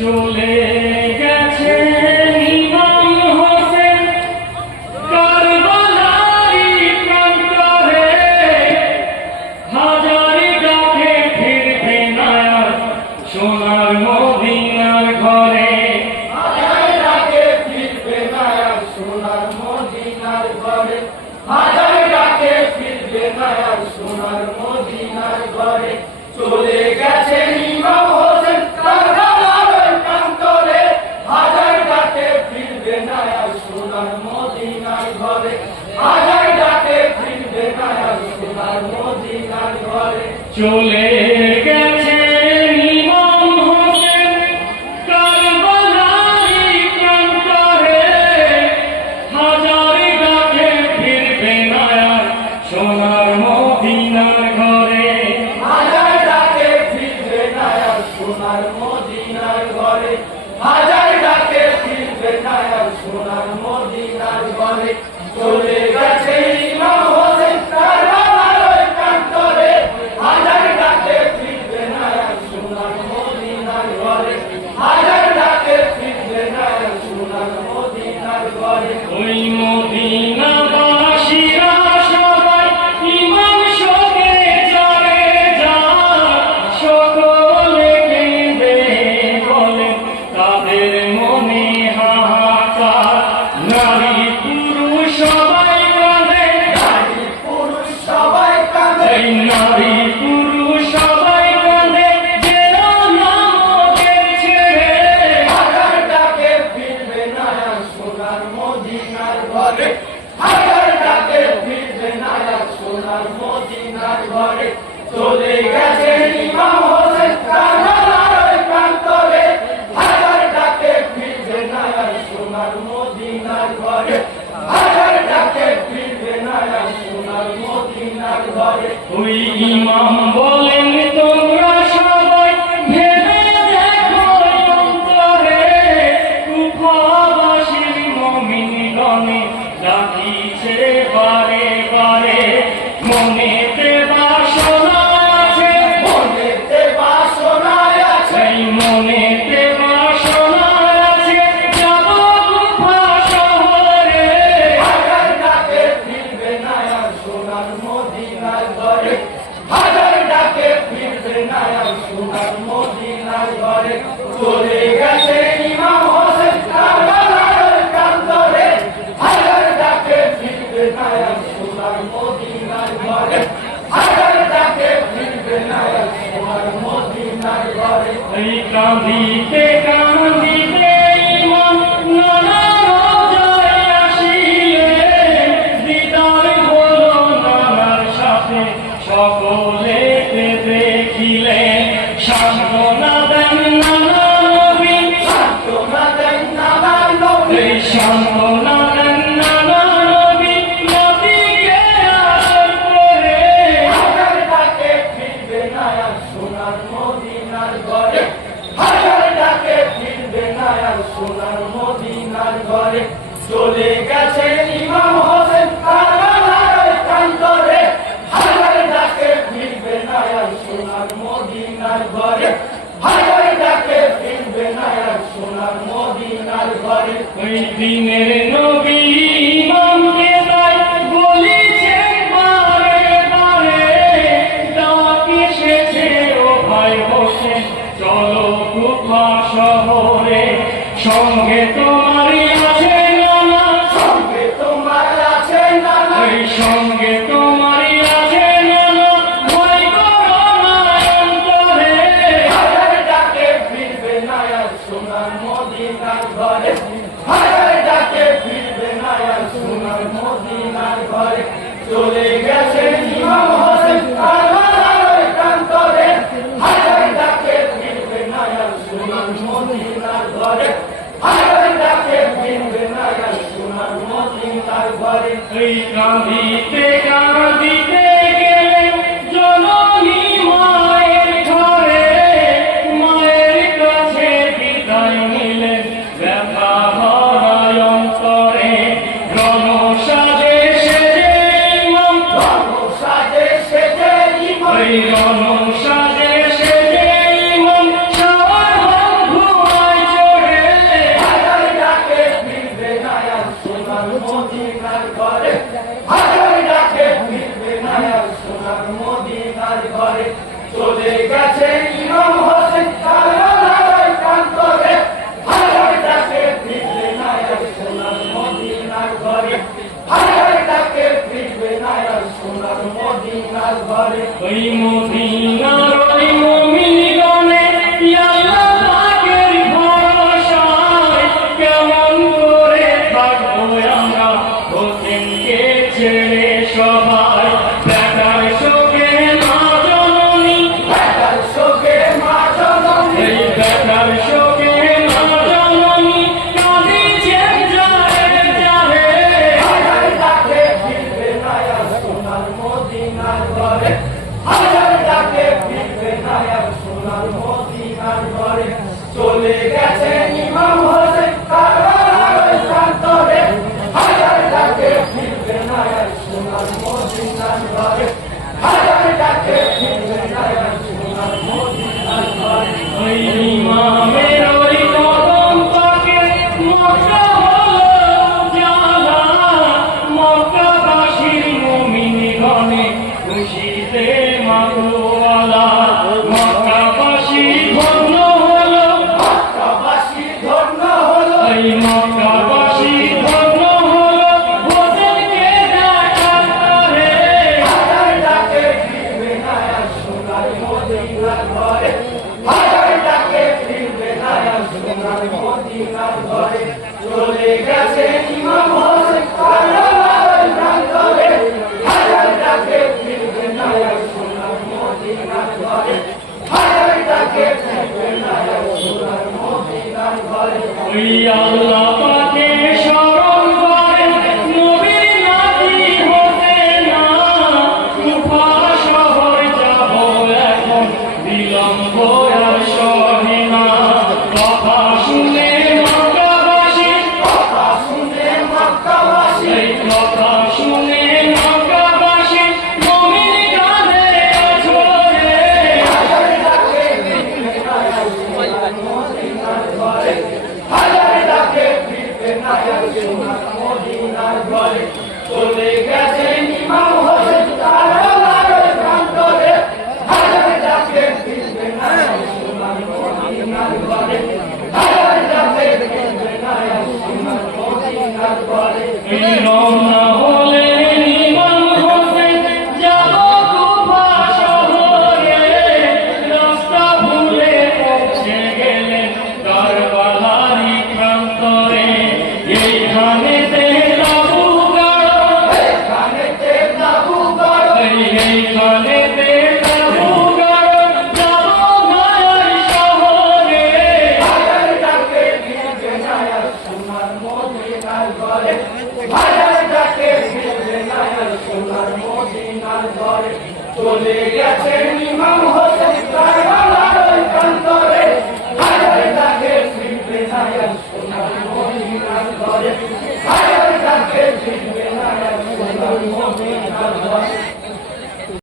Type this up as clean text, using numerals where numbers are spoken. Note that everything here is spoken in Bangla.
চলে গেছে ইমাম হোসেন কারবালারই প্রান্তরে, হাজারি ডাকে ফিরবে না আর সোনার মদিনার ঘরে। হাজারি ডাকে ফিরবে না আর সোনার মদিনার ঘরে, হাজারি ডাকে ফিরবে না আর সোনার মদিনার ঘরে। চলে গেছে ইমাম হোসেন কারবালার প্রান্তরে, হাজারি ডাকে ফিরবে না আর সোনার মদিনার ঘরে, হাজারি ডাকে ফিরবে না আর সোনার মদিনার ঘরে। চলে গেছে ইমাম হোসেন কারবালারই প্রান্তরে, হাজারি ডাকে ফিরবে না আর সোনার মদিনার ঘরে। হাজারি ডাকে ফিরবে না আর সোনার মদিনার ঘরে, হাজারি ডাকে ফিরবে না আর সোনার মদিনার ঘরে। চলে গেছে ইমাম হোসেন কারবালার প্রান্তরে, হাজারি ডাকে ফিরবে না আর সোনার মদিনার ঘরে, হাজারি ডাকে ফিরবে না আর সোনার মদিনার ঘরে। ওই মদিনাবাসীরা সবাই ইমাম শোকে চলে যায়, সকলে কেঁদে বলে তাদের মনে হাহাকার। নারী পুরুষ সবাই কাঁদে, নারী পুরুষ সবাই কাঁদে, এই নারী পুরুষ সবাই কাঁদে, যেন নামকের ছেড়ে। হাজারি ডাকে ফিরবে না আর সোনার মদিনার ঘরে, হাজারি ডাকে ফিরবে না আর সোনার মদিনার ঘরে। চলে গেছে ইমাম হোসেন কারবালার প্রান্তরে, হাজারি ডাকে ফিরবে না আর সোনার মদিনার ঘরে, হাজারি ডাকে ফিরবে না আর সোনার মদিনার ঘরে। ওই ইমাম বলেন তোমরা সবাই ভেবে দেখো অন্তরে, কুফাবাসীর মুমিনগণে ডাকিছে বারে বারে। মনেতে বাসনা আছে, মনেতে বাসনা আছে, এই মনেতে বাসনা আছে, যাব কুফা শহরে। হাজারি ডাকে ফিরবে না আর সোনার মদিনার ঘরে, হাজারি ডাকে ফিরবে না আর সোনার মদিনার ঘরে। চলে গেছে ইমাম হোসেন কারবালার প্রান্তরে, হাজারি ডাকে ফিরবে না আর সোনার মদিনার ঘরে, হাজারি ডাকে ফিরবে না আর সোনার মদিনার ঘরে। এই কাঁদিতে কাঁদিতে ইমাম নানা রোজায় আসিলেন, দিদার হলো নানার সাথে সকলেকে দেখিলেন। সান্ত্বনা দেন নানা নবী, সান্ত্বনা দেন নানা নবী, এই সান্ত্বনা দেন নানা নবী, নবীকে আদর করে। হাজারি ডাকে ফিরবে না আর সোনার মদিনার ঘরে, হাজারি ডাকে ফিরবে না আর সোনার মদিনার ঘরে। চলে গেছে ইমাম হোসেন কারবালার প্রান্তরে, হাজারি ডাকে ফিরবে না আর সোনার মদিনার ঘরে, হাজারি ডাকে ফিরবে না আর সোনার মদিনার ঘরে। ওই দিনের নবী ইমামকে তাই বলিছেন বারে বারে, ডাক এসেছে ও ভাই হোসেন চলো কুফা শহরে। সঙ্গে তোমারই আছে নানা, সঙ্গে তোমার আছে নানা, ওই সঙ্গে তোমারই আছে নানা, ভয় করো না অন্তরে। হাজারি ডাকে ফিরবে না আর সোনার মদিনার ঘরে, হাজারি ডাকে ফিরবে না আর সোনার মদিনার ঘরে। চলে গেছে ইমাম হোসেন কারবালার প্রান্তরে, হাজারি ডাকে ফিরবে না আর সোনার মদিনার ঘরে, হাজারি ডাকে ফিরবে না আর সোনার মদিনার ঘরে। এই কাঁদিতে কাঁদিতে গেলেন জননী মায়ের ঘরে, মায়ের কাছে বিদায় নিলেন ব্যথা ভরা অন্তরে। রণসাজে সেজে ইমাম, রণসাজে মদিনার ঘরে ওই মদিনার ওই মুমিনগণে আল্লাহ পাকের ভরসায় কেমন করে থাকবো আমরা হোসেনকে ছেড়ে সবাই বেটার শোকে মা জননী বেটার শোকে মা জননী এই বেটার শোকে মা জননী কাঁদিছে যারে যারে হাজার ডাকে ফিরবে না আর সোনার মদিনার ঘরে হাজার ডাকে ফিরবে না আর সোনার মদিনার ঘরে চলে গেছে ইমাম হোসেন কারবালার প্রান্তরে হাজার ডাকে ফিরবে না আর সোনার মদিনার ঘরে হাজার ডাকে ফিরবে না আর সোনার মদিনার ঘরে ওই ইমামের ওই কদম পাকে মক্কা হলো জালা মক্কাবাসীর মুমিনগণে খুশিতে মাতোয়ালা মক্কাবাসী ধন্য হলো মক্কাবাসী ধন্য হলো এই মক্কাবাসী ধন্য হলো হোসেনকে দেখার পরে হাজার ডাকে ফিরবে না আর সোনার মদিনার ঘরে হাজার ডাকে ফিরবে না আর সোনার মদিনার ঘরে চলে গেছে ইমাম হোসেন কারবালার প্রান্তরে হাজার ডাকে ফিরবে না আর সোনার মদিনার ঘরে হাজার ডাকে ফিরবে না আর সোনার মদিনার ঘরে ওই আল্লাহ পাকে স্মরণ করেন নবীর নাতি হোসেনা কুফা শহর যাব এখন বিলম্ব আর সহে না কথা শুনে মক্কাবাসী কথা শুনে মক্কাবাসী এই কথা শুনে মক্কাবাসী মুমিন কাঁদে ঝরে হাজার ডাকে ফিরবে না আর সোনার মদিনার ঘরে হাজার ডাকে ফিরবে না আর সোনার মদিনার ঘরে চলে গেছে ইমাম হোসেন কারবালার প্রান্তরে হাজার ডাকে ফিরবে না আর সোনার মদিনার ঘরে হাজার ডাকে ফিরবে না আর সোনার মদিনার ঘরে এই রওনা হলেন ইমাম হোসেন যাব কুফা শহরে রাস্তা ভুলে পৌঁছে গেলেন কারবালারই প্রান্তরে এইখানেতে তাবু গাড়ো এখানেতে তাবু গড় এইখানেতে তাবু গাড়ো যাব মায়ার শহরে হাজার ডাকে ফিরবে না আর সোনার মদিনার ঘরে হাজার ডাকে ফিরবে না আর সোনার মদিনার ঘরে চলে গেছে